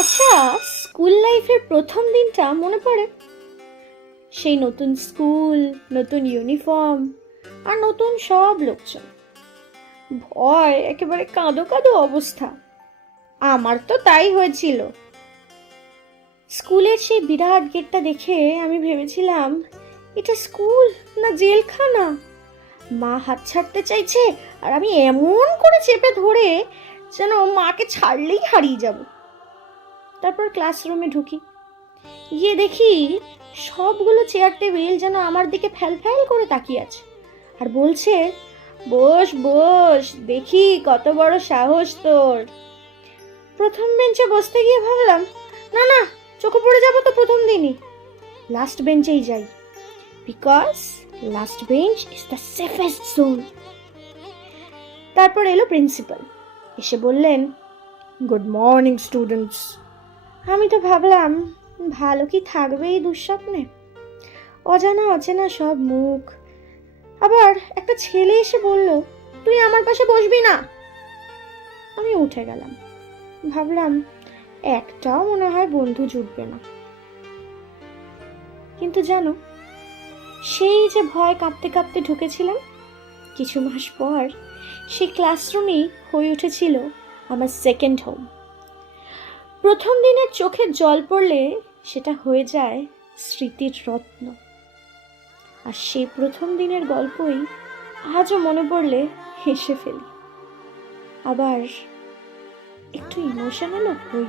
আচ্ছা, স্কুল লাইফের প্রথম দিনটা মনে পড়ে? সেই নতুন স্কুল, নতুন ইউনিফর্ম আর নতুন সব লোকজন। ভয় একেবারে কাঁদো কাঁদো অবস্থা। আমার তো তাই হয়েছিল। স্কুলের সেই বিরাট গেটটা দেখে আমি ভেবেছিলাম, এটা স্কুল না জেলখানা। মা হাত ছাড়তে চাইছে আর আমি এমন করে চেপে ধরে যেন মাকে ছাড়লেই হারিয়ে যাব। তারপর ক্লাসরুমে ঢুকি, গিয়ে দেখি সবগুলো চেয়ার টেবিল যেন আমার দিকে ফ্যাল ফ্যাল করে তাকিয়ে আছে আর বলছে, বস বস, দেখি কত বড় সাহস তোর। প্রথম বেঞ্চে বসতে গিয়ে ভাবলাম, না না, চোখে পড়ে যাবো তো প্রথম দিনই। লাস্ট বেঞ্চেই যাই, because last bench is the safest zone. তারপর এলো প্রিন্সিপাল, এসে বললেন, গুড মর্নিং স্টুডেন্টস। আমি তো ভাবলাম, ভালো কি থাকবে এই দুঃস্বপ্নে? অজানা অচেনা সব মুখ। আবার একটা ছেলে এসে বলল, তুই আমার পাশে বসবি না। আমি উঠে গেলাম। ভাবলাম, একটাও মনে হয় বন্ধু জুটবে না। কিন্তু জানো, সেই যে ভয় কাঁপতে কাঁপতে ঢুকেছিলাম, কিছু মাস পর সেই ক্লাসরুমই হয়ে উঠেছিল আমার সেকেন্ড হোম। প্রথম দিনের চোখে জল পড়লে সেটা হয়ে যায় স্মৃতির রত্ন। আর সেই প্রথম দিনের গল্পই আজও মনে পড়লে হেসে ফেলি, আবার একটু ইমোশনালও হই।